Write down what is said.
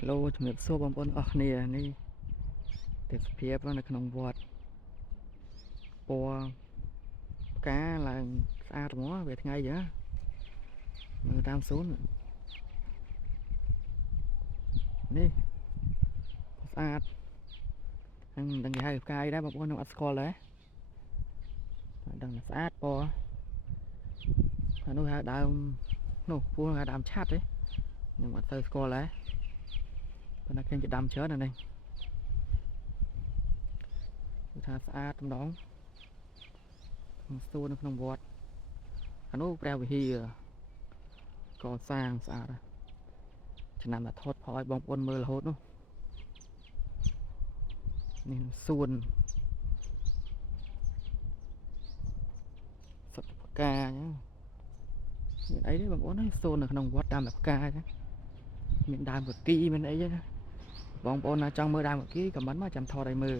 Hello, chúng mình xô bóng bóng ở nè ní tiếp phía nóក្នុងវត្តពណ៌ផ្កាឡើងស្អាតហ្មងវាថ្ងៃចឹងមើលតាមសួននេះស្អាតដឹងគេហៅផ្កាអីដែរបងប្អូនខ្ញុំអត់ស្គាល់ដែរដឹងស្អាតពណ៌អានោះហៅដើមនោះពូហៅដើមឆាត់ទេខ្ញុំអត់ទៅស្គាល់ដែរប៉ុន្តែឃើញគេដាំច្រើនណាស់នេះគឺថាស្អាតម្ដងក្នុងសួននៅក្នុងវត្តអានោះព្រះវិហារកសាងស្អាតឆ្នាំតែថតផលឲ្យបងប្អូនមើលរហូតនោះនេះសួនសត្វផ្កាអញ្ចឹងមានអីទេបងប្អូនសួននៅក្នុងវត្តតាមតែផ្កាអញ្ចឹងមានដើមកគីមានអីចឹងបងប្អូនណាចង់មើលដើមកគីខមមិនមកចាំថតឲ្យមើល